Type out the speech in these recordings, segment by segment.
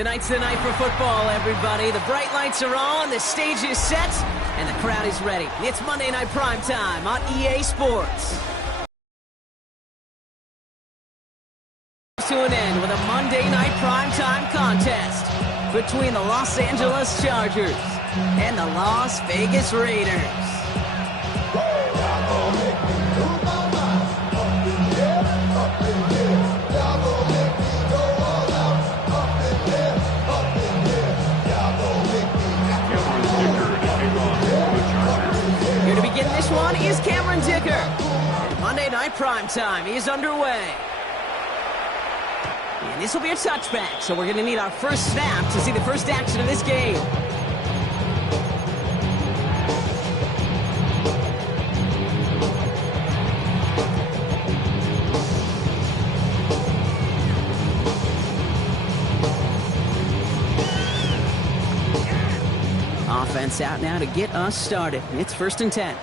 Tonight's the night for football, everybody. The bright lights are on, the stage is set, and the crowd is ready. It's Monday Night Primetime on EA Sports. To an end with a Monday Night Primetime contest between the Los Angeles Chargers and the Las Vegas Raiders. Here to begin this one is Cameron Dicker. And Monday Night Primetime is underway. And this will be a touchback, so we're going to need our first snap to see the first action of this game. Offense out now to get us started. It's 1st and 10.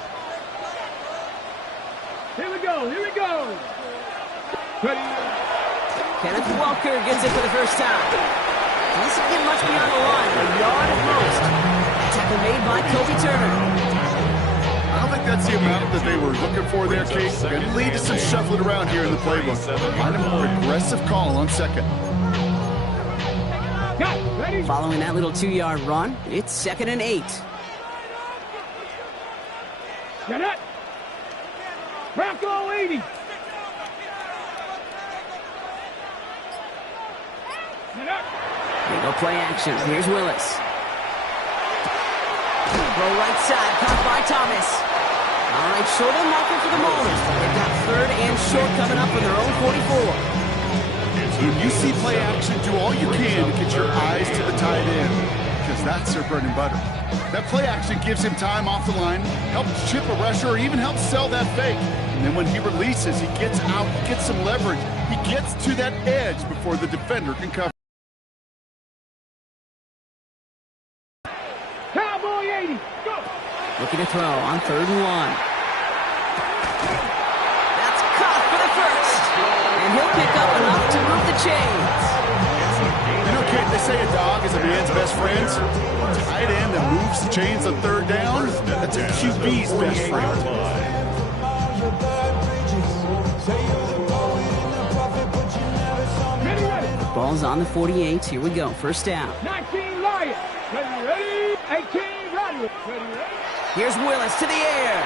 Here we go, here we go. Kenneth Walker gets it for the first time. Doesn't get much beyond the line, a yard at most. A tackle made by Kobe Turner. I don't think that's the amount that they were looking for there, Kate. Going to lead to some shuffling around here in the playbook. Find a more aggressive call on second. Following that little 2-yard run, it's 2nd and 8. Get it. Bronco 80. They go play action. Here's Willis. Throw right side, caught by Thomas. All right, short of the marker for the moment. They've got 3rd and short coming up from their own 44. When you see play action, do all you can to get your eyes to the tight end, because that's their bread and butter. That play action gives him time off the line, helps chip a rusher, or even helps sell that fake. And then when he releases, he gets out, gets some leverage. He gets to that edge before the defender can cover. Cowboy 80. Go. Looking to throw on 3rd and 1. That's caught for the first. And he'll pick up enough to move the chains. You know, Kate, they say a dog is a man's best friend. Tight end that moves the chains on 3rd down, that's a QB's best friend. Ball's on the 48. Here we go. First down. 19 Lions. Ready, 18 Rodgers. Ready. Here's Willis to the air.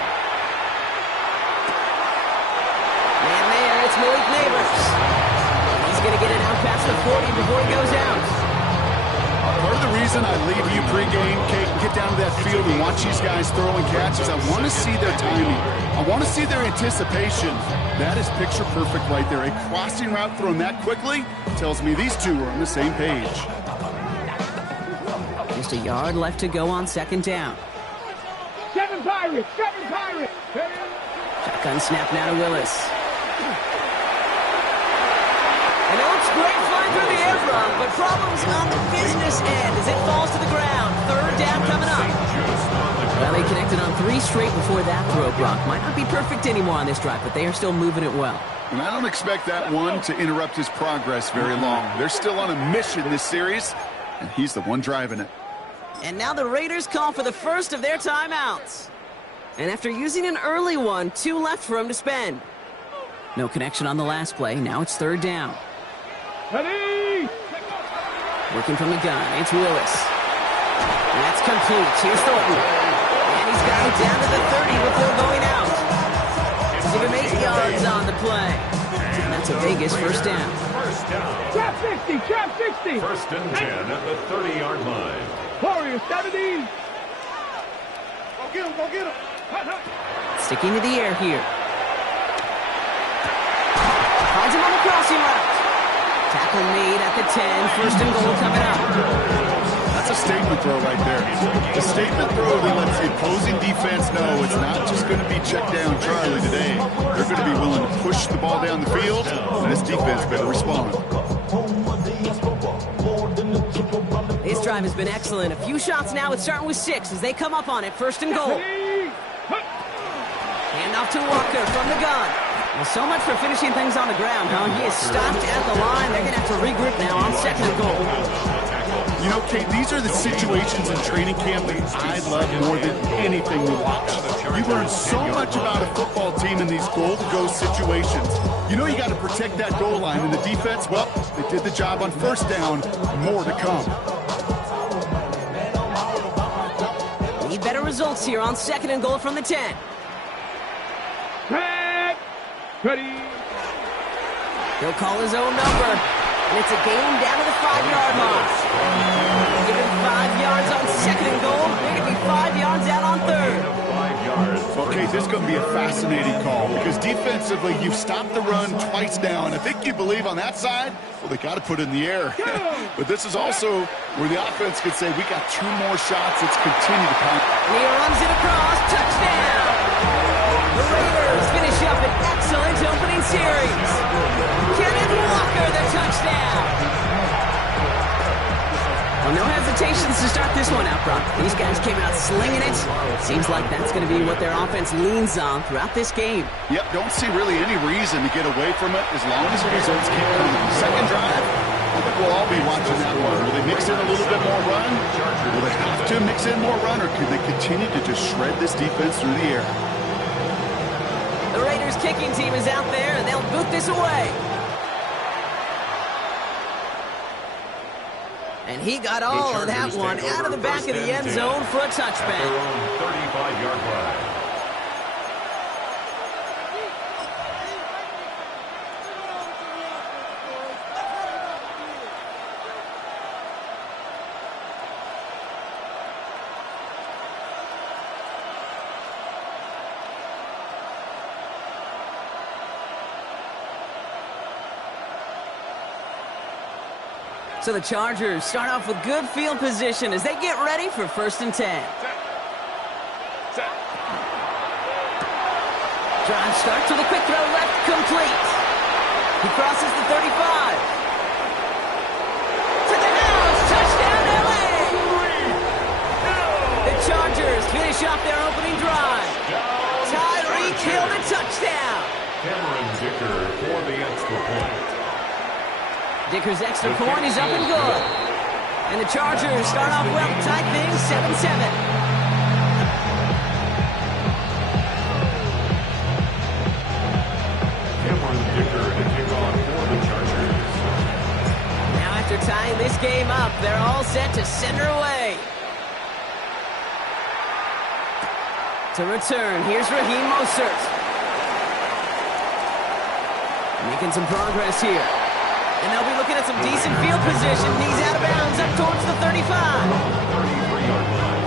And there, it's Malik Neighbors. He's going to get it out past the 40 before he goes out. Part of the reason I leave you pregame, Kate, and get down to that field and watch these guys throwing catches, I want to see their timing. I want to see their anticipation. That is picture perfect right there. A crossing route thrown that quickly tells me these two are on the same page. Just a yard left to go on 2nd down. 7 Pirates, 7 Pirates. Shotgun snap now to Willis. And it's great flying through the air from, but problems on the business end as it falls to the ground. 3rd down coming up. Well, they connected on 3 straight before that throw, Brock. Might not be perfect anymore on this drive, but they are still moving it well. And I don't expect that one to interrupt his progress very long. They're still on a mission this series, and he's the one driving it. And now the Raiders call for the first of their timeouts. And after using an early one, 2 left for him to spend. No connection on the last play. Now it's 3rd down. Ready. Working from the gun, it's Willis. And that's complete. Here's Thornton. And he's got it down to the 30 before going out. Give him 8 yards on the play. And that's a Vegas first down. Trap 60, trap 60. 1st and 10 at the 30-yard line. Warriors 70. Go get him, go get him. Sticking to the air here. Finds him on the crossing route. Tackle made at the 10. 1st and goal coming up. That's a statement throw right there. A statement throw that lets the opposing defense know it's not just going to be check down Charlie today. They're going to be willing to push the ball down the field, and this defense better respond. This drive has been excellent. A few shots now. It's starting with 6 as they come up on it. 1st and goal. Hand off to Walker from the gun. Well, so much for finishing things on the ground, huh? He is stopped at the line. They're going to have to regroup now on 2nd and goal. You know, Kate, these are the situations in training camp that I love more than anything to watch. You learn so much about a football team in these goal-to-go situations. You know you got to protect that goal line, and the defense, well, they did the job on first down. More to come. Need better results here on 2nd and goal from the 10. Ready. He'll call his own number, and it's a gain down to the 5-yard line. Give him 5 yards on 2nd and goal. They're going to be 5 yards out on 3rd. 5 yards. Okay, this is going to be a fascinating call because defensively, you've stopped the run twice down. I think you believe on that side, well, they got to put it in the air. But this is also where the offense could say, we got 2 more shots. Let's continue to pound. And he runs it across. Touchdown! The Raiders finish up an excellent opening series. Kenneth Walker, the touchdown. Well, no hesitations to start this one out, Brock. These guys came out slinging it. Seems like that's going to be what their offense leans on throughout this game. Yep, don't see really any reason to get away from it as long as the results keep coming. Second drive, I think we'll all be watching that one. Will they mix in a little bit more run? Will they have to mix in more run, or can they continue to just shred this defense through the air? The Raiders kicking team is out there, and they'll boot this away. And he got all of that one out of the back of the end zone for a touchback. Their own 35-yard line. So the Chargers start off with good field position as they get ready for 1st and 10. Drive starts with a quick throw left, complete. He crosses the 35. To the house, touchdown LA! The Chargers finish off their opening drive. Tyreek Hill, the touchdown. Cameron Dicker for the extra point. Dicker's extra point is up and good. And the Chargers start off well, tight things, 7-7. Cameron Dicker to kick off for the Chargers. Now after tying this game up, they're all set to send her away. To return, here's Raheem Mostert. Making some progress here. And they'll be looking at some decent field position. He's out of bounds up towards the 35. 33-yard line.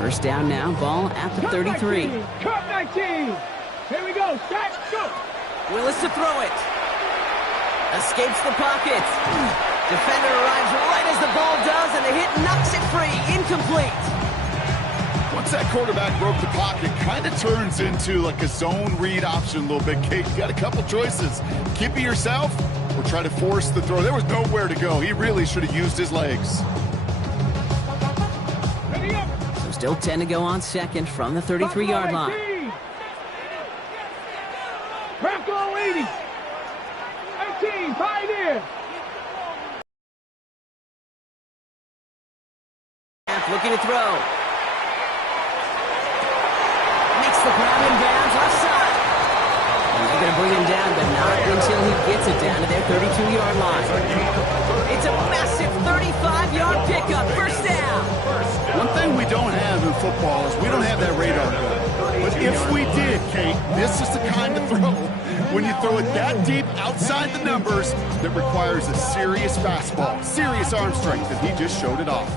First down now, ball at the 33. Cut 19. Here we go. Set, go. Willis to throw it. Escapes the pocket. Defender arrives right as the ball does, and the hit knocks it free. Incomplete. Once that quarterback broke the pocket, kind of turns into like a zone read option a little bit. Kate, you got a couple choices. Keep it yourself or try to force the throw. There was nowhere to go. He really should have used his legs. So still 10 to go on 2nd from the 33-yard line. Bronco 80. 18, Pioneer. Looking to throw. The ground and bounds left side. They're going to bring him down, but not until he gets it down to their 32-yard line. It's a massive 35-yard pickup. First down. One thing we don't have in football is we don't have that radar gun. But if we did, Kate, this is the kind of throw when you throw it that deep outside the numbers that requires a serious fastball, serious arm strength, and he just showed it off.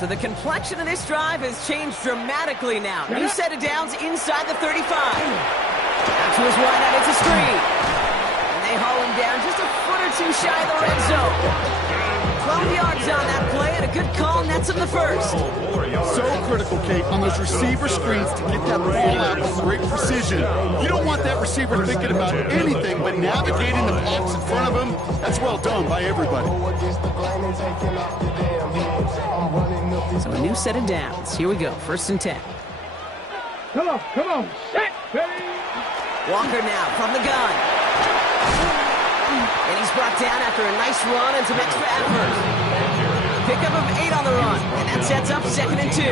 So the complexion of this drive has changed dramatically now. New set of downs inside the 35. Out to his wide out, it's a screen. And they haul him down just a foot or two shy of the red zone. 12 yards on that play, and a good call nets him the first. So critical, Kate, on those receiver screens to get that ball out with great precision. You don't want that receiver thinking about anything but navigating the blocks in front of him. That's well done by everybody. So a new set of downs. Here we go, 1st and 10. Come on. Set, ready. Walker now from the gun. And he's brought down after a nice run and some extra effort. Pickup of 8 on the run, and that sets up 2nd and 2.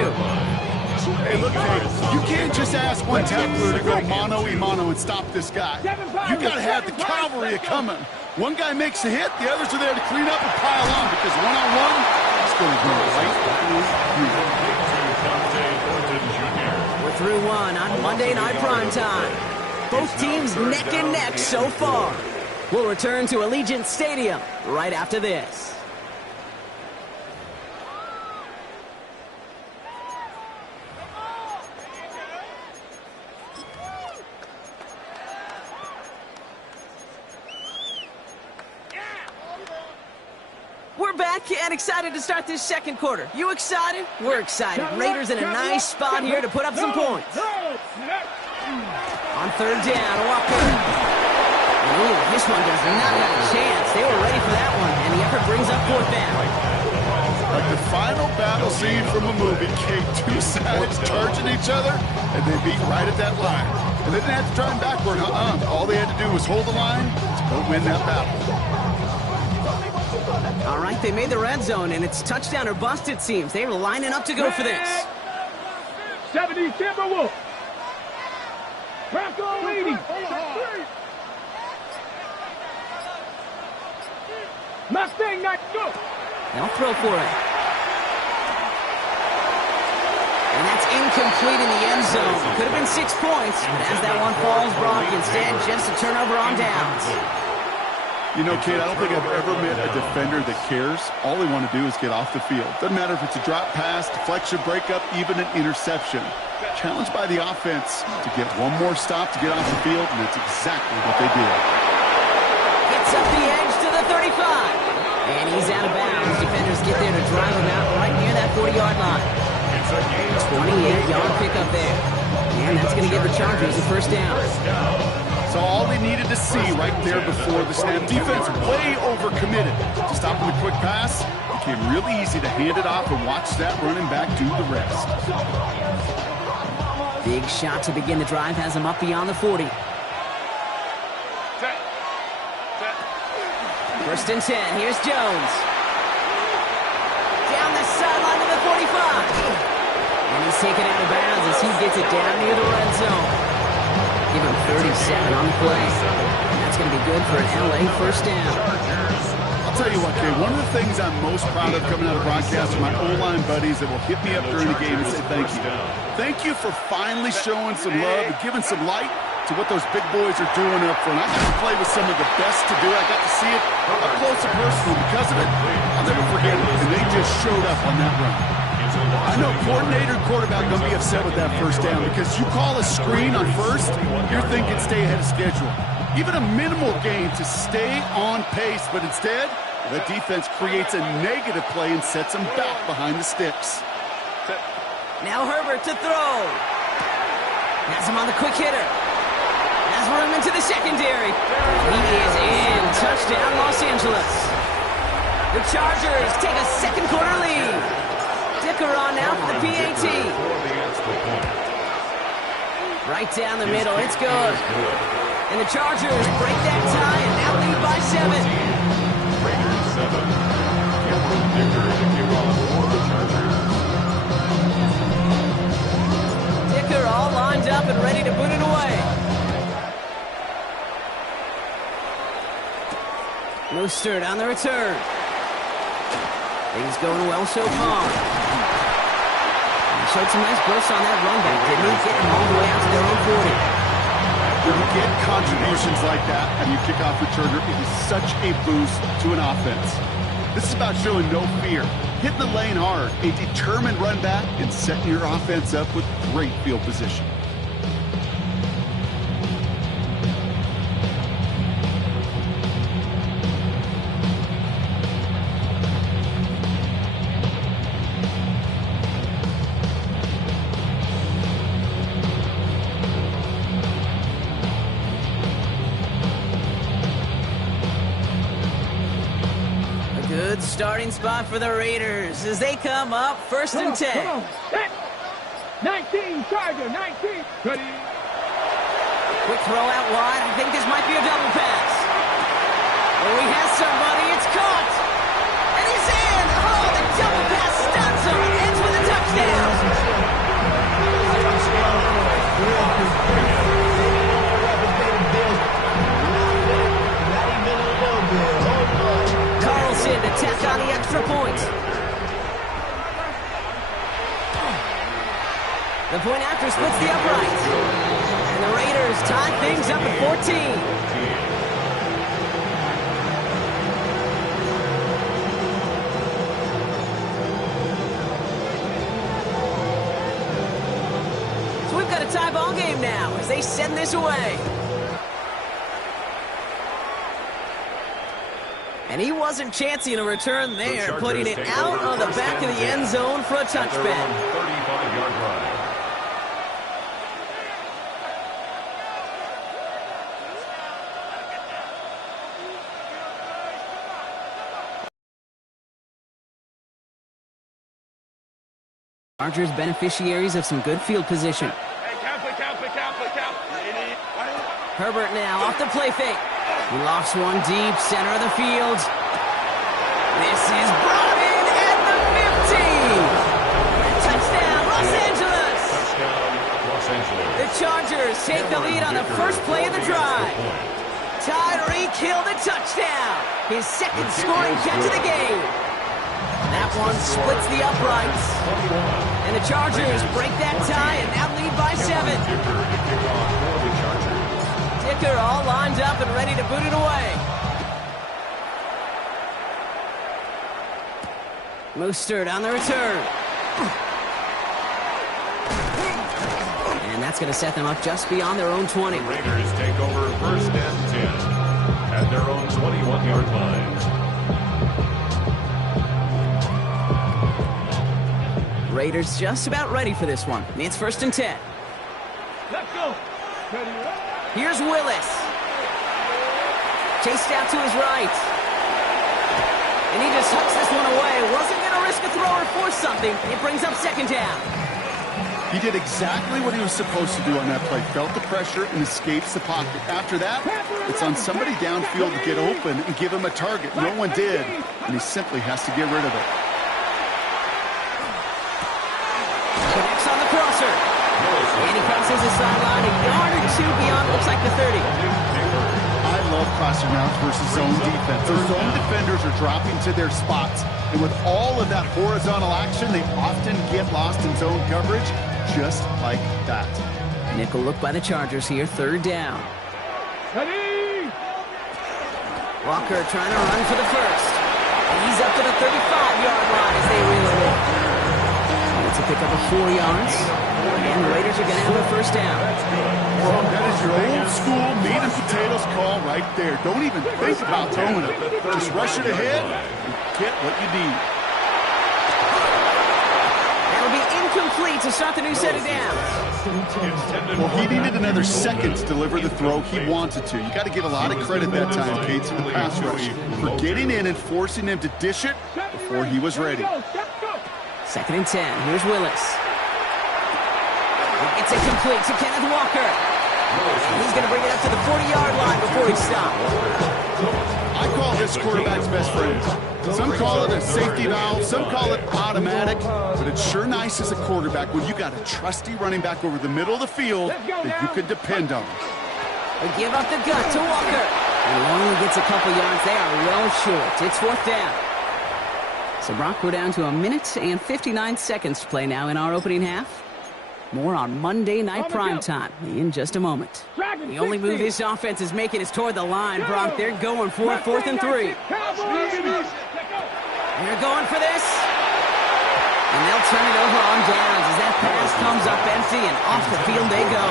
Hey, look, Jay, you can't just ask one tackler to go mano-a-mano and stop this guy. You got to have the cavalry coming. One guy makes a hit, the others are there to clean up and pile on, because one-on-one, it's going to go right through you. We're through one on Monday Night Primetime. Both teams neck and neck so far. We'll return to Allegiant Stadium right after this. We're back and excited to start this 2nd quarter. You excited? We're excited. Raiders in a nice spot here to put up some points. On 3rd down, Walker. Ooh, this one does not have a chance. They were ready for that one, and the effort brings up 4th down. Like the final battle scene from a movie, Kate, 2 sides charging each other, and they beat right at that line. And they didn't have to try and backward, All they had to do was hold the line to go win that battle. All right, they made the red zone, and it's touchdown or bust, it seems. They were lining up to go for this. 70 Timberwolves. Bronco 80. Mustang, not go. They'll throw for it. And that's incomplete in the end zone. Could have been 6 points, but as that one falls, Brock, instead just a turnover on downs. You know, Kate, I don't think I've ever met a defender that cares. All they want to do is get off the field. Doesn't matter if it's a drop pass, deflection, breakup, even an interception. Challenged by the offense to get one more stop to get off the field, and that's exactly what they did. Gets up the edge to the 35. And he's out of bounds. Defenders get there to drive him out right near that 40-yard line. 28-yard pickup there. And that's going to give the Chargers a 1st down. So all they needed to see right there before the snap. Defense way overcommitted. To stop with a quick pass, it became really easy to hand it off and watch that running back do the rest. Big shot to begin the drive has him up beyond the 40. 1st and 10. Here's Jones. Down the sideline to the 45. And he's taken out of bounds as he gets it down near the red zone. Give him 37 on the play. And that's going to be good for an LA 1st down. I'll tell you what, Kay, one of the things I'm most proud of coming out of broadcast are my O-line buddies that will hit me up during the game and say thank you. Thank you for finally showing some love and giving some light to what those big boys are doing up front. I got to play with some of the best to do it. I got to see it up close and personal. Because of it, I'll never forget it. And they just showed up on that run. I know coordinator and quarterback going to be upset with that 1st down because you call a screen on 1st, you're thinking stay ahead of schedule. Even a minimal gain to stay on pace, but instead, the defense creates a negative play and sets them back behind the sticks. Now Herbert to throw. Has him on the quick hitter. Has room into the secondary. He is in. Touchdown, Los Angeles. The Chargers take a 2nd quarter lead. Dicker on now for the PAT. Right down the middle. It's good. And the Chargers break that tie and now lead by 7. Raiders 7. Cameron Dicker to kick off for the Chargers. Dicker all lined up and ready to put it away. Mostert on the return. Things going well so far. He showed some nice bursts on that run back, didn't he? Getting them all the way out to their own 40. When you get contributions like that and you kick off returner, it is such a boost to an offense. This is about showing no fear, hitting the lane hard, a determined run back, and setting your offense up with great field position. Good starting spot for the Raiders as they come up 1st and 10. Come on. 19, Charger, 19. Ready. Quick throw out wide. I think this might be a double pass. Oh, he has somebody. It's caught. And he's in. Oh, the double pass stuns him. Ends with a touchdown. Carlson to tack on the extra point. The point after splits the uprights. And the Raiders tie things up at 14. So we've got a tie ball game now as they send this away. And he wasn't chancing a return there, putting it out on the back of the end zone for a touchback. 35-yard line. Chargers beneficiaries of some good field position. Herbert now off the play fake. He lofts one deep, center of the field. This is brought in at the 15. Touchdown, Los Angeles. Touchdown, Los Angeles. The Chargers take the lead on the first play of the drive. Tyreek Hill the touchdown. His second scoring catch of the game. That one splits the uprights. And the Chargers break that tie and now lead by 7. Dicker all lined up and ready to boot it away. Mostert on the return. And that's going to set them up just beyond their own 20. The Raiders take over first and 10 at their own 21-yard line. Raiders just about ready for this one. It's first and 10. Let's go. Here's Willis. Chased out to his right. And he just hucks this one away. Wasn't going to risk a throw or force something. It brings up second down. He did exactly what he was supposed to do on that play. Felt the pressure and escapes the pocket. After that, it's on somebody downfield to get open and give him a target. No one did, and he simply has to get rid of it. Connects on the crosser. And he crosses the sideline a yard or two beyond, looks like the 30. I love crossing routes versus zone defense. Those zone defenders are dropping to their spots. And with all of that horizontal action, they often get lost in zone coverage just like that. Nickel look by the Chargers here, third down. Walker trying to run for the first. And he's up to the 35-yard line as they reel it in. It's a pickup of 4 yards. And the Raiders are going to have a first down. That is your old school meat and potatoes call right there. Don't even think about throwing it. Just rush it ahead and get what you need. That'll be incomplete to start the new set of downs. Well, he needed another second to deliver the throw he wanted to. You got to give a lot of credit that time, Kate, to the pass rush for getting in and forcing him to dish it before he was ready. Second and 10. Here's Willis. It's incomplete to Kenneth Walker. He's going to bring it up to the 40-yard line before he stops. I call this quarterback's best friend. Some call it a safety valve, some call it automatic, but it's sure nice as a quarterback when you got a trusty running back over the middle of the field that you can depend on. They give up the gut to Walker. And he only gets a couple yards. They are well short. It's fourth down. So Brock, we're down to a minute and 59 seconds to play now in our opening half. More on Monday Night Primetime in just a moment. The only move this offense is making is toward the line, Brock. They're going for it, 4th and 3. They're going for this. And they'll turn it over on downs as that pass comes up empty and off the field they go.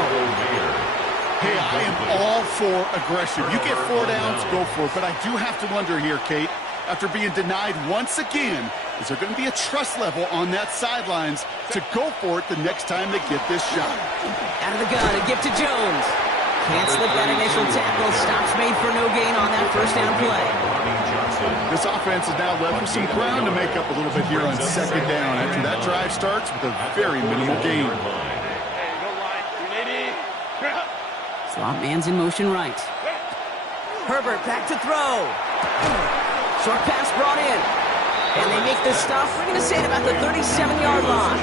Hey, I am all for aggression. You get 4 downs, go for it. But I do have to wonder here, Kate, after being denied once again, is there going to be a trust level on that sidelines to go for it the next time they get this shot? Out of the gun, a gift to Jones. Can't slip that initial tackle. Stops made for no gain on that first down play. This offense is now left with some ground to make up a little bit here on second down after that drive starts with a very minimal gain. Slot man's in motion right. Herbert back to throw. Short pass brought in. And they make this stop, we're going to say, at about the 37-yard line.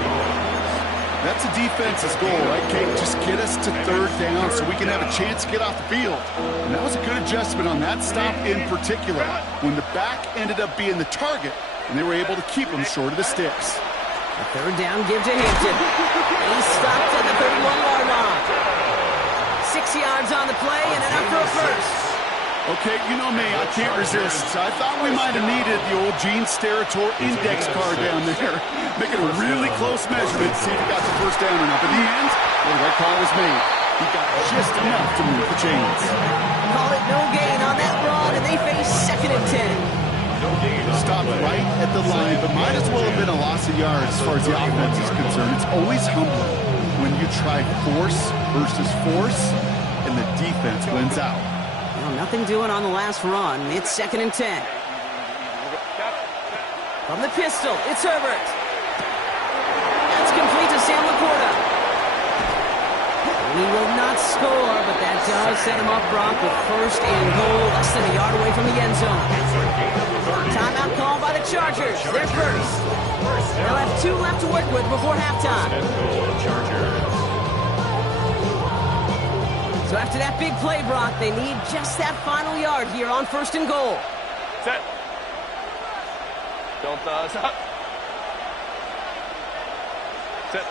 That's a defense's goal, right, Kate? Just get us to third down so we can have a chance to get off the field. And that was a good adjustment on that stop in particular, when the back ended up being the target, and they were able to keep him short of the sticks. A third down give to Hampton. And he stopped at the 31-yard line. 6 yards on the play and enough for a first. Okay, you know me, I can't resist. I thought we might have needed the old Gene Steratore index card down there. Making a really close measurement to see if he got the first down or not. But in the end, the right call was made. He got just enough to move the chains. Call it no gain on that run, and they face 2nd and 10. Stopped right at the line, but might as well have been a loss of yards as far as the offense is concerned. It's always humbling when you try force versus force, and the defense wins out. Well, nothing doing on the last run. It's 2nd and 10. From the pistol, it's Herbert. That's complete to Sam Laporta. He will not score, but that does set him up, Brock, with 1st and goal, less than a yard away from the end zone. Timeout called by the Chargers. They're first. They'll have 2 left to work with before halftime. So after that big play, Brock, they need just that final yard here on 1st and goal. Set. Don't stop. Set.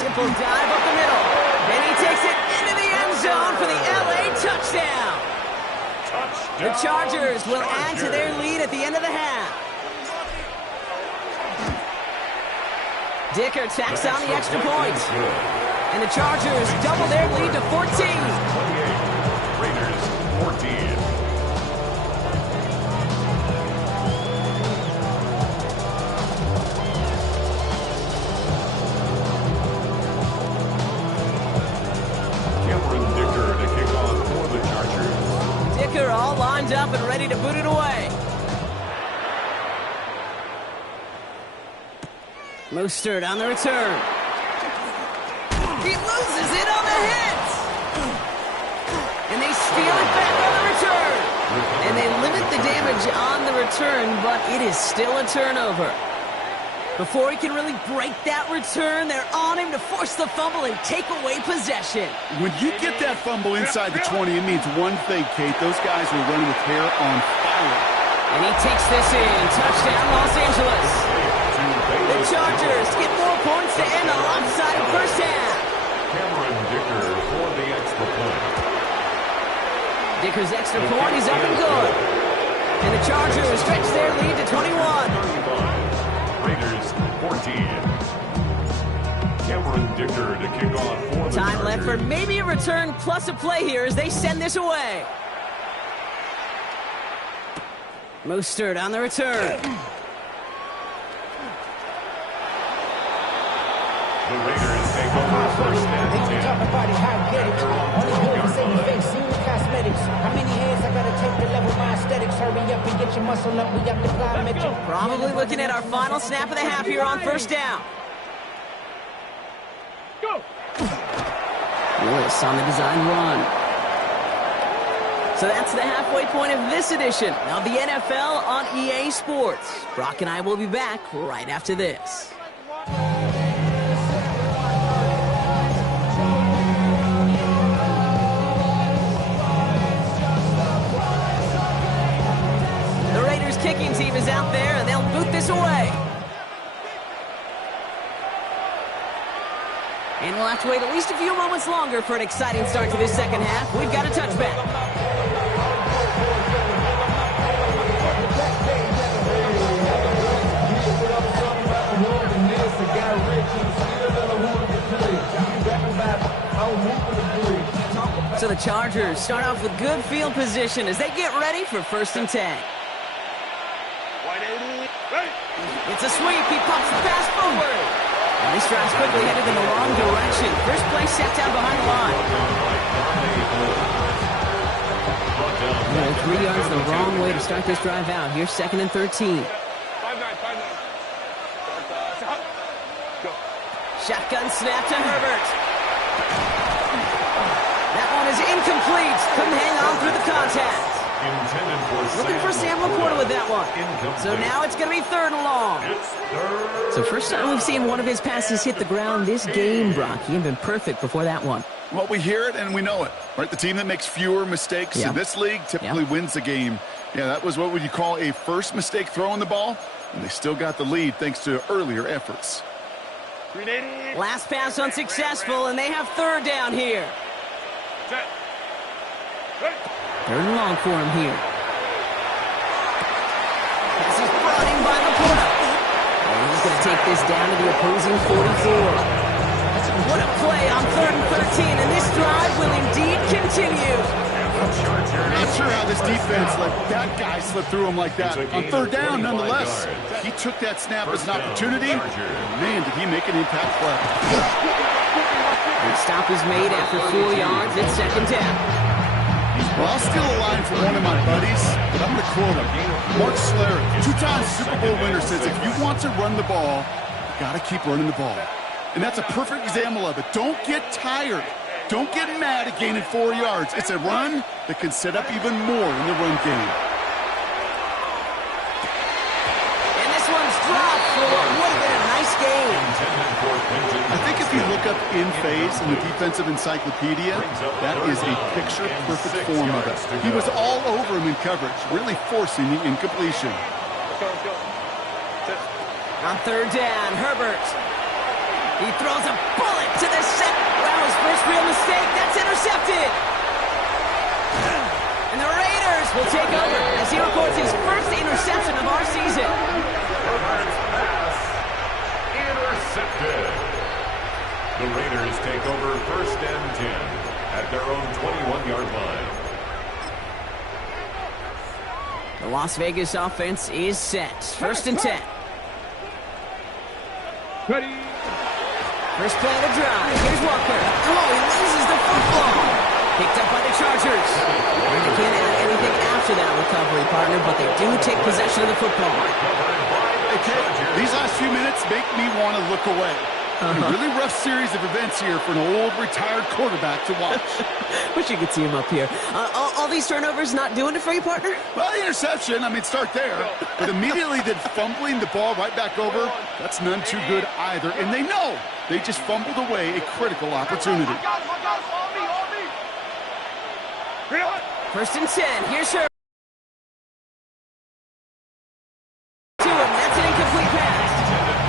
Simple dive up the middle. And he takes it into the end zone for the LA touchdown. The Chargers will add to their lead at the end of the half. Dicker tacks on the extra point. And the Chargers double their lead to 14. 28. Raiders 14. Cameron Dicker to kick off for the Chargers. Dicker all lined up and ready to boot it away. Mostert on the return. He loses it on the hit. And they steal it back on the return. And they limit the damage on the return, but it is still a turnover. Before he can really break that return, they're on him to force the fumble and take away possession. When you get that fumble inside the 20, it means one thing, Kate. Those guys will run with hair on fire. And he takes this in. Touchdown, Los Angeles. The Chargers get more points to end the lopsided first half. Cameron Dicker for the extra point. Dicker's extra point is up and good. And the Chargers stretch their lead to 21. 35. Raiders 14. Cameron Dicker to kick off for the Time left for Chargers. maybe a return plus a play here as they send this away. Mostert on the return. The Raiders take over first and 10. Talk about it, how get it. Only good to say you fake senior cosmetics. How many hands I gotta take to level my aesthetics? Hurry up and get your muscle up. We got the plyometric. Probably looking at our final snap of the half here on 1st down. Go. Lewis on the design run. So that's the halfway point of this edition of the NFL on EA Sports. Brock and I will be back right after this. The Raiders kicking team is out there and they'll boot this away. And we'll have to wait at least a few moments longer for an exciting start to this second half. We've got a touchback. So the Chargers start off with good field position as they get ready for 1st and 10. It's a sweep. He pops the pass forward. And this drive's quickly headed in the wrong direction. First play set down behind the line. 3 yards the wrong way to start this drive out. Here's 2nd and 13. 5-9. Go. Shotgun snap to Herbert. incomplete. Couldn't hang on through the contact. Intended for Looking for Sam Laporta with that one. So now it's going to be 3rd and long. It's third. So first time we've seen one of his passes hit the ground this game, Brock. He had been perfect before that one. Well, we hear it and we know it, right? The team that makes fewer mistakes in this league typically wins the game. Yeah, that was what would you call a first mistake throwing the ball, and they still got the lead thanks to earlier efforts. Last pass unsuccessful, and they have 3rd down here. 3rd and long for him here. This is brought in by Laporta. And he's going to take this down to the opposing 44. What a play on 3rd and 13, and this drive will indeed continue. Not sure how this defense let that guy slip through him like that. On 3rd down, nonetheless, he took that snap as an opportunity. Man, did he make an impact play. The stop is made after 4 yards. It's 2nd down. Well, I'll steal a line from one of my buddies, but I'm going to quote him. Mark Schlereth, 2-time Super Bowl winner, says if you want to run the ball, you got to keep running the ball. And that's a perfect example of it. Don't get tired. Don't get mad at gaining 4 yards. It's a run that can set up even more in the run game. And this one's dropped for what would have been a nice game. I think if you look up in phase in the defensive encyclopedia, that is a picture-perfect form of it. He was all over him in coverage, really forcing the incompletion. On 3rd down, Herbert. He throws a bullet to the set. Wow, his first real mistake. That's intercepted. And the Raiders will take over as he records his first interception of our season. Herbert's pass intercepted. The Raiders take over 1st and 10 at their own 21-yard line. The Las Vegas offense is set. 1st and 10. Ready. First play of the drive. Here's Walker. Oh, he loses the football. Picked up by the Chargers. They can't add anything after that recovery, partner, but they do take possession of the football. Okay, these last few minutes make me want to look away. A really rough series of events here for an old retired quarterback to watch. Wish you could see him up here. All these turnovers not doing it for you, partner? Well, the interception, I mean, start there. But immediately then fumbling the ball right back over, that's none too good either. And they know they just fumbled away a critical opportunity. First and 10. Here's her. To him. That's an incomplete pass.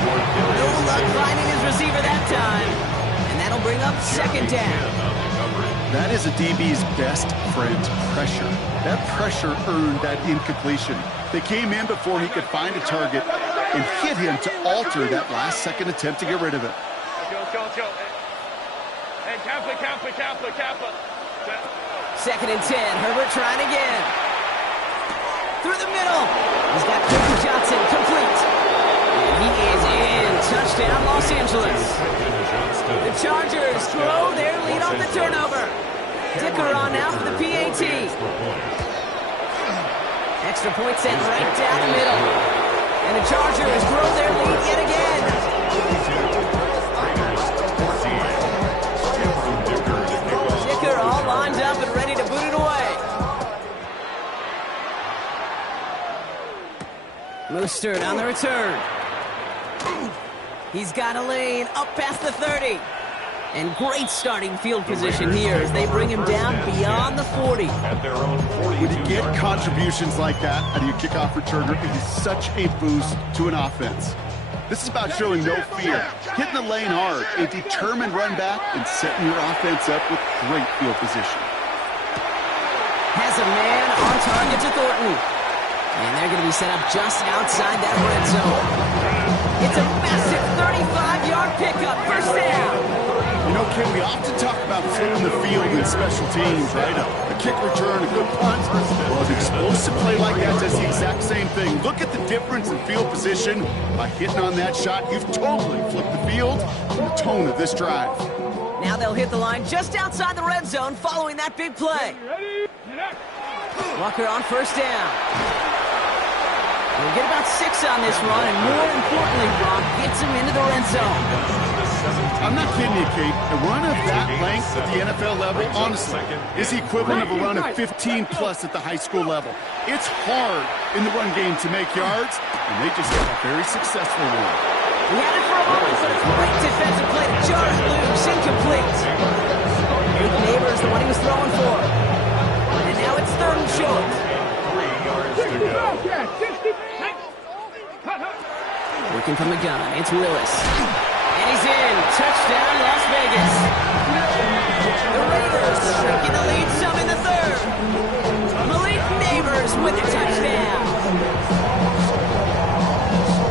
No luck finding his receiver that time. And that'll bring up 2nd down. That is a DB's best friend, pressure. That pressure earned that incompletion. They came in before he could find a target and hit him to alter that last-second attempt to get rid of it. Go. Hey, Kappa. 2nd and 10. Herbert trying again. Through the middle. He's got Quentin Johnson complete. And he is in. Touchdown, Los Angeles. The Chargers throw their lead on the turnover. Dicker on now for the PAT. Extra point sent right down the middle. And the Chargers grow their lead yet again. Dicker all lined up and ready to boot it away. Mostert on the return. He's got a lane up past the 30. And great starting field position here as they bring him down beyond the 40. At their own 42 When you get contributions like that out of your kickoff returner, it is such a boost to an offense. This is about showing no fear, hitting the lane hard, a determined run back, and setting your offense up with great field position. Has a man on target to Thornton. And they're going to be set up just outside that red zone. It's a massive 35-yard pickup. First down. You know, Ken, we often talk about flipping the field in special teams, right? A kick return, a good punt. Well, an explosive play like that does the exact same thing. Look at the difference in field position. By hitting on that shot, you've totally flipped the field and the tone of this drive. Now they'll hit the line just outside the red zone following that big play. Walker on first down. We'll get about 6 on this run, and more importantly, Brock gets him into the red zone. I'm not kidding you, Kate. A run of that length at the NFL level, honestly, is the equivalent of a run of 15-plus at the high school level. It's hard in the run game to make yards, and they just had a very successful one. He had it for a moment, but a great defensive play to jar it loose, incomplete. Nate Neighbors, the one he was throwing for. And now it's 3rd and short. 3 yards to go. Working from the gun, it's Willis. And he's in. Touchdown, Las Vegas. The Raiders shrinking the lead some in the 3rd. Malik Neighbors with a touchdown.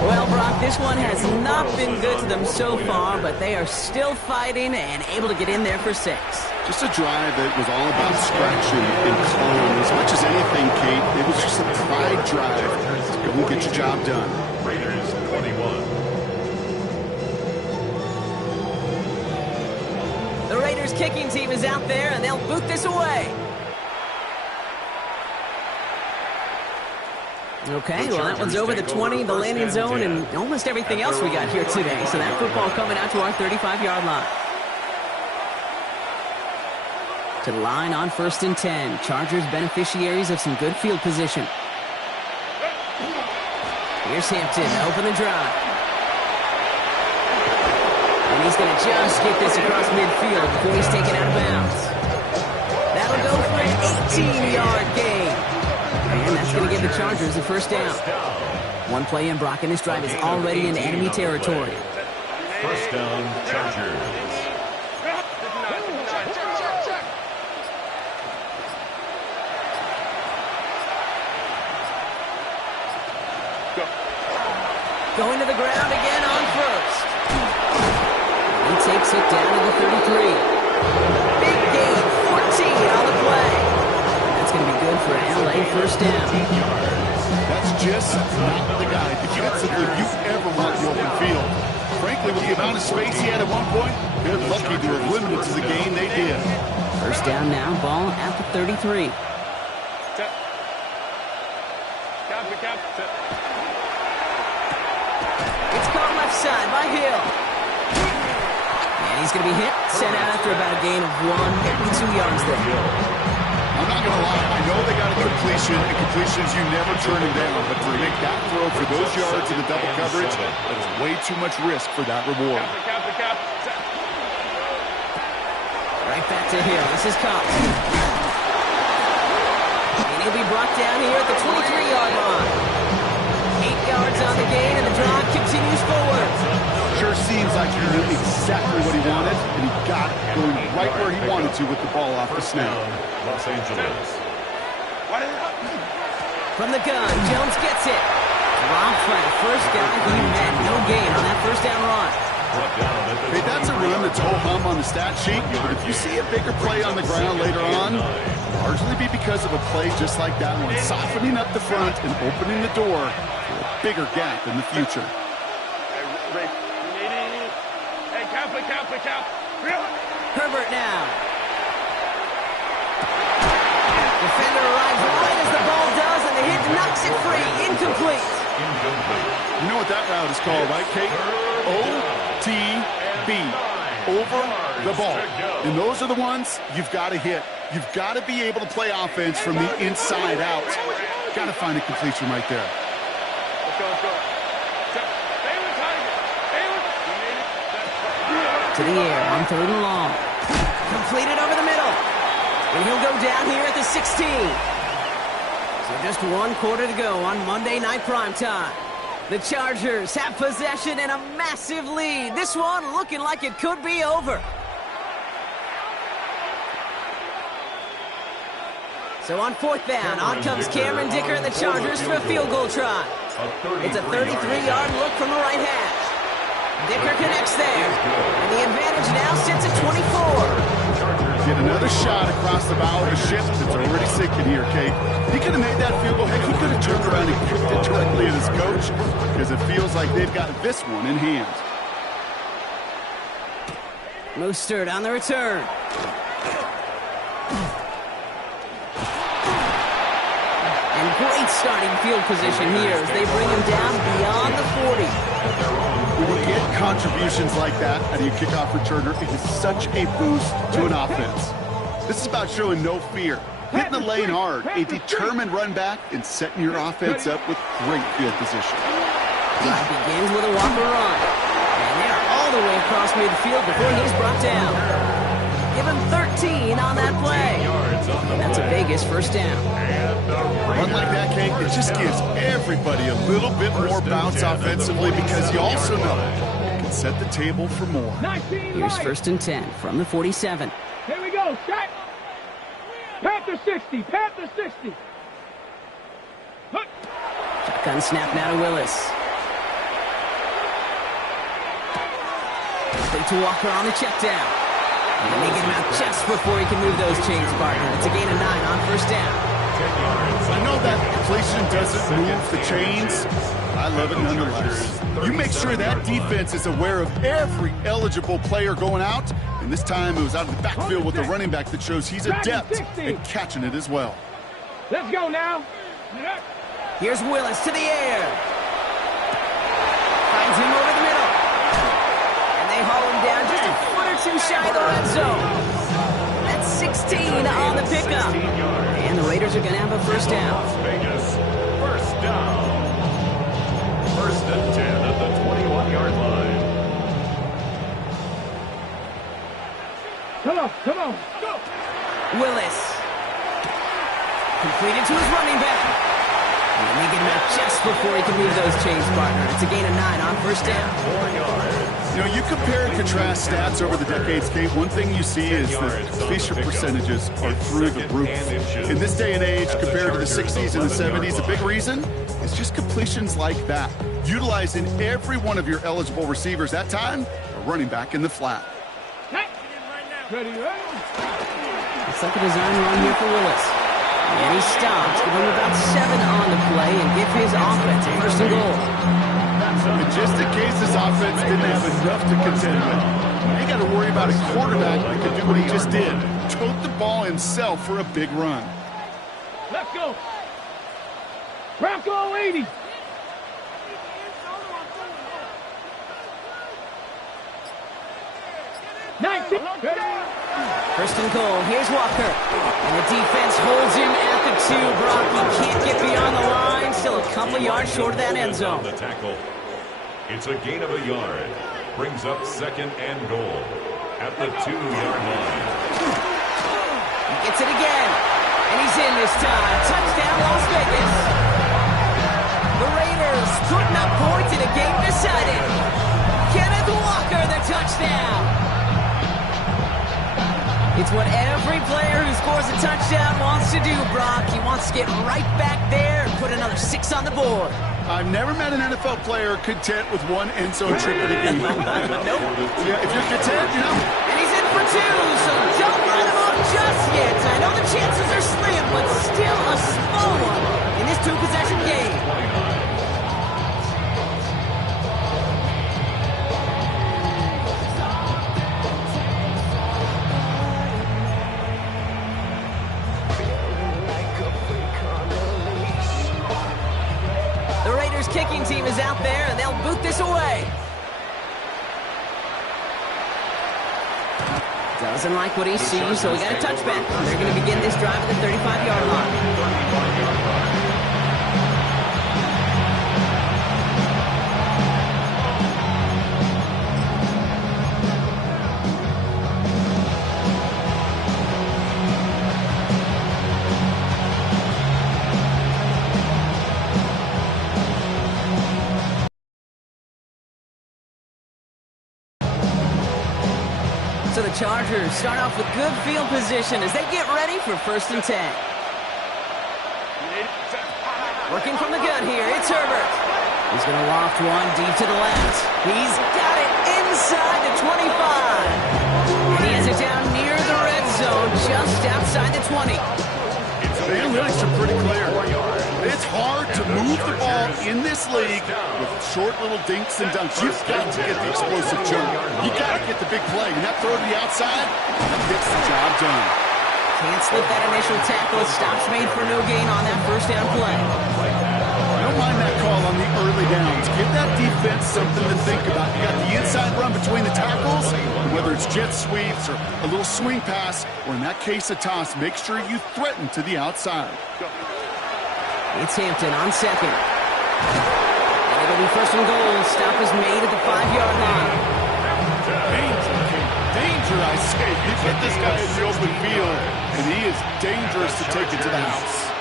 Well, Brock, this one has not been good to them so far, but they are still fighting and able to get in there for 6. Just a drive that was all about scratching and clawing. As much as anything, Kate, it was just a pride drive. Go and get your job done. Raiders 21. The Raiders kicking team is out there, and they'll boot this away. Okay, well, that one's over the 20, the landing zone, and almost everything else we got here today. So that football coming out to our 35-yard line. To the line on 1st and 10. Chargers beneficiaries of some good field position. Here's Hampton to open the drive. And he's going to just get this across midfield before he's taken out of bounds. That'll go for an 18-yard gain. And that's going to give the Chargers the 1st down. One play in, Brock, and this drive is already in enemy territory. 1st down, Chargers. Going to the ground again on 1st. He takes it down to the 33. Big gain, 14 on the play. That's going to be good for an LA 1st down. That's just not the guy defensively you ever want in the open field. Frankly, with the amount of space he had at one point, they're lucky to have limited to the gain they did. 1st down now, ball at the 33. It's caught left side by Hill. And he's going to be hit, sent out after about a gain of 2 yards there. I'm not going to lie, I know they got a completion, and completions you never turn them down, but to make that throw for those yards in the double coverage, that's way too much risk for that reward. Right back to Hill. This is Cox. And he'll be brought down here at the 23-yard line. 8 yards on the gain, and the drive continues forward. Sure seems like he knew exactly what he wanted, and he got it going right where he wanted to with the ball off the snap. Los Angeles. From the gun, Jones gets it. Dropped by the first guy he met. No gain on that 1st down run. Hey, that's a run that's ho-hum on the stat sheet, but if you see a bigger play on the ground later on, it'll largely be because of a play just like that one, softening up the front and opening the door for a bigger gap in the future. Herbert now. Defender arrives right as the ball does, and the hit knocks it free. Incomplete. You know what that route is called, right, Kate? OTB. Over the ball. And those are the ones you've got to hit. You've got to be able to play offense from the inside out. Got to find a completion right there. To the air on 3rd and long. Completed over the middle. And he'll go down here at the 16. So just 1 quarter to go on Monday Night Primetime. The Chargers have possession and a massive lead. This one looking like it could be over. So on 4th down, on comes Cameron Dicker and the Chargers for a field goal try. It's a 33-yard look from the right hash. Dicker connects there, and the advantage now sits at 24. Get another shot across the bow of a ship that's already sinking here, Kate. He could have made that field goal. Heck, he could have turned around and kicked it directly at his coach because it feels like they've got this one in hand. Mostert on the return. And great starting field position here as they bring him down beyond the 40. When you get contributions like that out of your kickoff returner, it is such a boost to an offense. This is about showing no fear, hitting the lane hard, a determined run back, and setting your offense up with great field position. Drive begins with a walker run. And they're all the way across midfield before he's brought down. Give him 13 on that play. That's a Vegas first down. A run like that, Kate, it just gives everybody a little bit more bounce offensively because you also know it can set the table for more. Here's first and 10 from the 47. Here we go, shot. Panther 60, Panther 60. Look. Shotgun snap now to Willis. Straight to Walker on the check down. And they get him out just before he can move those chains, partner. It's a gain of 9 on first down. I know that completion doesn't move the chains. I love it nonetheless. You make sure that defense is aware of every eligible player going out. And this time it was out of the backfield with a running back that shows he's adept at catching it as well. Let's go now. Here's Willis to the air. Finds him over the middle. And they haul him down just a foot or two shy of the red zone. That's 16 on the pickup. And the Raiders are going to have a first down. Las Vegas, first down. First and 10 at the 21-yard line. Come on, come on. Go. Willis. Completed to his running back. And they get him out just before he can move those chains, partner. It's a gain of 9 on first down. 4 yards. You know, you compare and contrast stats over the decades, Kate. One thing you see is that completion percentages are through the roof. In this day and age, compared to the 60s and the 70s, a big reason is just completions like that. Utilizing every one of your eligible receivers. That time, a running back in the flat. Ready, ready. It's like a design run here for Willis. And he stops, give him about 7 on the play, and give his offense a first and goal. And just in case this offense didn't have enough to contend with, you got to worry about a quarterback that can do what he just did. Tote the ball himself for a big run. Let's go. Bronco 80. First and goal, here's Walker. And the defense holds him at the 2. Brock, he can't get beyond the line. Still a couple yards short of that end zone. The tackle. It's a gain of a yard. Brings up second and goal at the 2-yard line. He gets it again. And he's in this time. Touchdown, Las Vegas. The Raiders putting up points in a game decided. Kenneth Walker, the touchdown. It's what every player who scores a touchdown wants to do, Brock. He wants to get right back there and put another 6 on the board. I've never met an NFL player content with one end zone trip in a game. Nope. Yeah, if you're content, you know. And he's in for 2, so don't write him off just yet. I know the chances are slim, but still a small one in this 2-possession game. Kicking team is out there, and they'll boot this away. Doesn't like what he sees, so we got a touchback. They're going to begin this drive at the 35-yard line. So the Chargers start off with good field position as they get ready for first and 10. Working from the gun here, it's Herbert. He's going to loft one deep to the left. He's got it inside the 25. And he has it down near the red zone, just outside the 20. The analytics are pretty clear. It's hard to move the ball in this league with short little dinks and dunks. You've got to get the explosive jump. You got to get the big play. And that throw to the outside, that gets the job done. Can't slip that initial tackle. Stops made for no gain on that first down play. I don't mind that call on the early downs. Give that defense something to think about. You got the inside run between the tackles, whether it's jet sweeps or a little swing pass, or in that case a toss, make sure you threaten to the outside. It's Hampton on second. And it'll be first and goal. Stop is made at the 5-yard line. Danger, I say. You get this guy in the open field, and he is dangerous to take it to the house.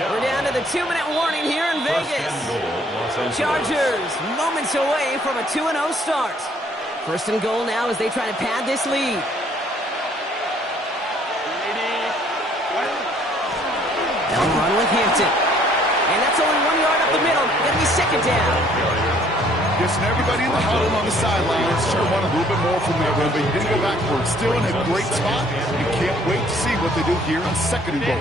We're down to the 2-minute warning here in Vegas. Chargers moments away from a 2-0 start. First and goal now as they try to pad this lead. They'll run with Hampton. And that's only 1 yard up the middle. Gonna be second down. Guessing everybody in the huddle on the sidelines sure want a little bit more from that run, but he didn't go backwards. Still in a great spot. You can't wait to see what they do here on second and goal.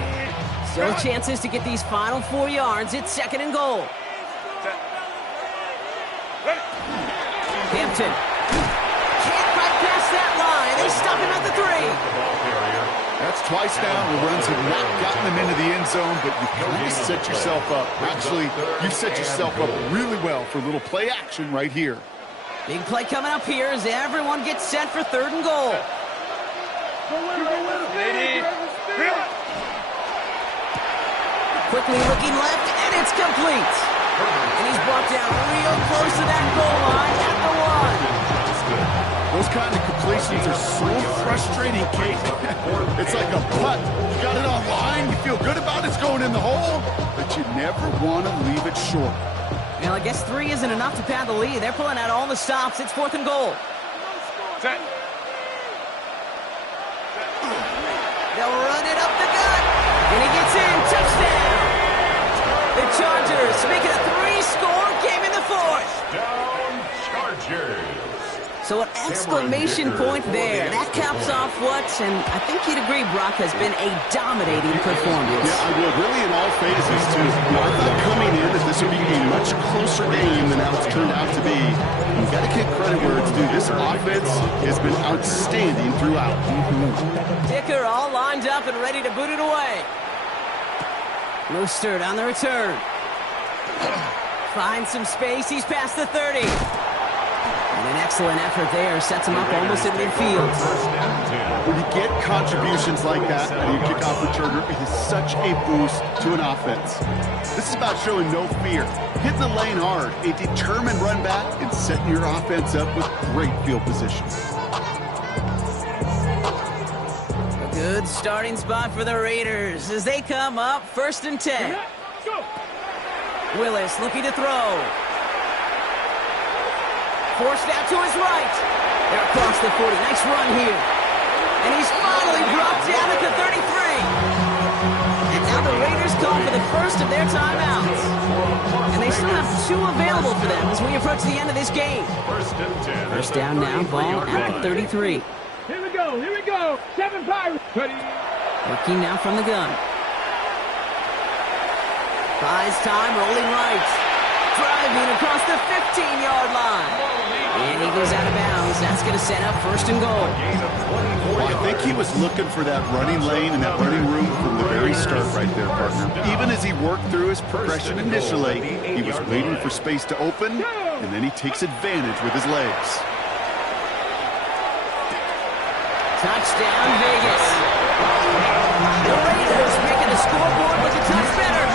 Still chances to get these final 4 yards. It's second and goal. Hampton can't quite pass that line. They stop him at the 3. That's twice now where runs have not gotten them into the end zone, but you kind of set yourself up. Actually, you've set yourself up really well for a little play action right here. Big play coming up here as everyone gets set for third and goal. Quickly looking left, and it's complete. And he's brought down real close to that goal line at the 1. Those kind of completions are so frustrating, Kate. It's like a putt. You got it on line, you feel good about it's going in the hole, but you never want to leave it short. Well, I guess 3 isn't enough to pad the lead. They're pulling out all the stops. It's fourth and goal. They'll run it up the gut. And he gets in. Touchdown. The Chargers make it a 3-score game in the fourth. Down Chargers. So an exclamation point there. That caps off what, and I think you'd agree, Brock, has been a dominating performance. Yeah, I would. Really in all phases, too. I thought coming in that this would be a much closer game than how it's turned out to be. You've got to give credit where it's due. This offense has been outstanding throughout. Dicker all lined up and ready to boot it away. Mostert on the return. Finds some space. He's past the 30. And an excellent effort there. Sets him up almost in midfield. When you get contributions like that out of your kickoff returner, it is such a boost to an offense. This is about showing no fear, hitting the lane hard, a determined run back, and setting your offense up with great field position. A good starting spot for the Raiders as they come up first and 10. Willis looking to throw. Forced out to his right. They're across the 40. Nice run here. And he's finally brought down at the 33. And now the Raiders call for the first of their timeouts. And they still have 2 available for them as we approach the end of this game. First down now, ball at the 33. Here we go. 7 Pirates. Working now from the gun. Buys time, rolling right. Driving across the 15-yard line. And he goes out of bounds. That's going to set up first and goal. Well, I think he was looking for that running lane and that running room from the very start right there, partner. Even as he worked through his progression initially, he was waiting for space to open, and then he takes advantage with his legs. Touchdown, Vegas. The Raiders making the scoreboard look a touch better.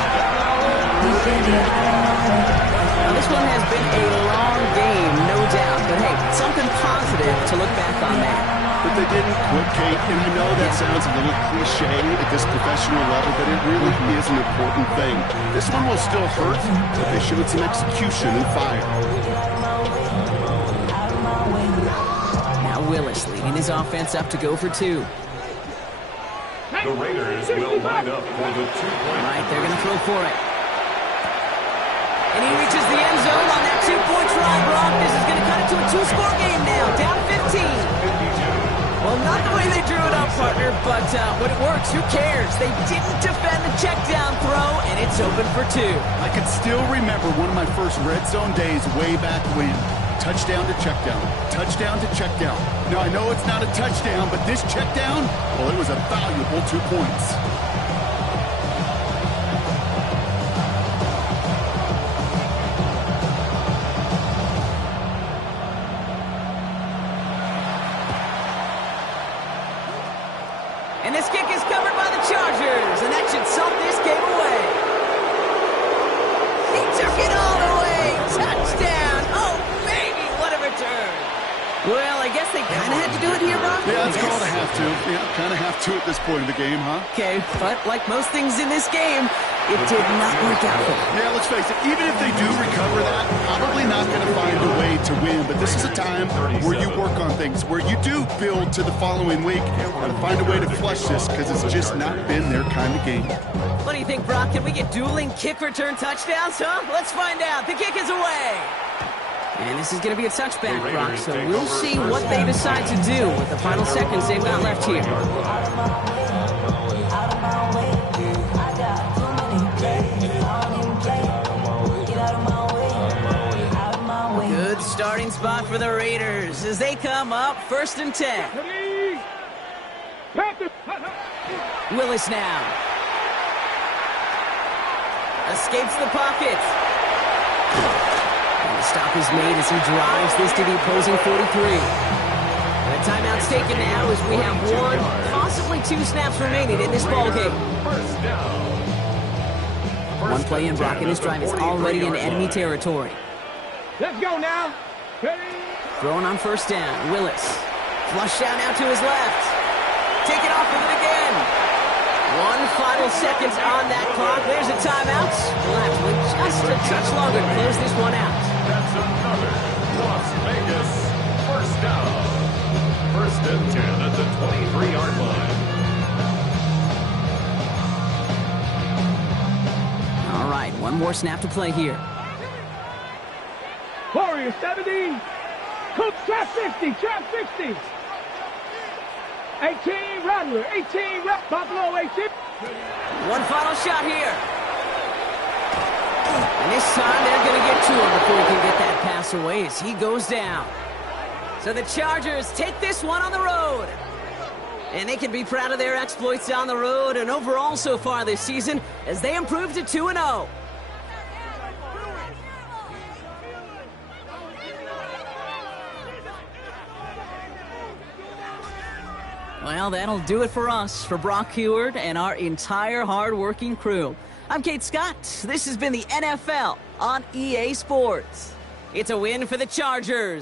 Now, this one has been a long game, no doubt. But, hey, something positive to look back on that. But they didn't quit, Kate. And I know that sounds a little cliche at this professional level, but it really is an important thing. This one will still hurt, but they showed some execution and fire. Now Willis leading his offense up to go for 2. The Raiders will line up for the 2-point. All right, they're going to throw for it. And he reaches the end zone on that 2-point try, Brock. This is going to cut it to a 2-score game now, down 15. Well, not the way they drew it up, partner, but when it works, who cares? They didn't defend the check down throw, and it's open for 2. I can still remember one of my first red zone days way back when. touchdown to check down, touchdown to check down. Now, I know it's not a touchdown, but this check down, well, it was a valuable 2 points. And this kick is covered by the Chargers, and that should salt this game away. He took it all the way. Touchdown. Oh, baby, what a return. Well, I guess they kind of had to do it here, Bob. Yeah, it's called a have to. Yeah, kind of have to at this point in the game, huh? Okay, but like most things in this game, it did not work out for them. Yeah, let's face it, even if they do recover that, probably not going to find a way to win. But this is a time where you work on things, where you do build to the following week and find a way to flush this, because it's just not been their kind of game. What do you think, Brock? Can we get dueling kick return touchdowns, huh? Let's find out. The kick is away. And this is going to be a touchback, Brock, so we'll see what they decide to do with the final seconds they've got left here. Good starting spot for the Raiders as they come up 1st and 10. Willis now. Escapes the pocket. And the stop is made as he drives this to the opposing 43. The timeout's taken now as we have 1, possibly 2 snaps remaining in this ballgame. First down. One play in, Brock, and this drive is already in enemy territory. Let's go now. Throwing on 1st down, Willis. Flush down now to his left. Take it off with it again. 1 final seconds on that clock. There's a timeout. We'll have to wait just a touch longer to close this one out. That's another Las Vegas first down. 1st and 10 at the 23-yard line. All right, 1 more snap to play here. Warriors 70. Cook trap 60. Trap 60. 18 Rattler. 18 Buffalo 18. 1 final shot here. And this time they're going to get to him before he can get that pass away as he goes down. So the Chargers take this one on the road. And they can be proud of their exploits on the road and overall so far this season as they improve to 2-0. Well, that'll do it for us, for Brock Huard and our entire hard-working crew. I'm Kate Scott. This has been the NFL on EA Sports. It's a win for the Chargers.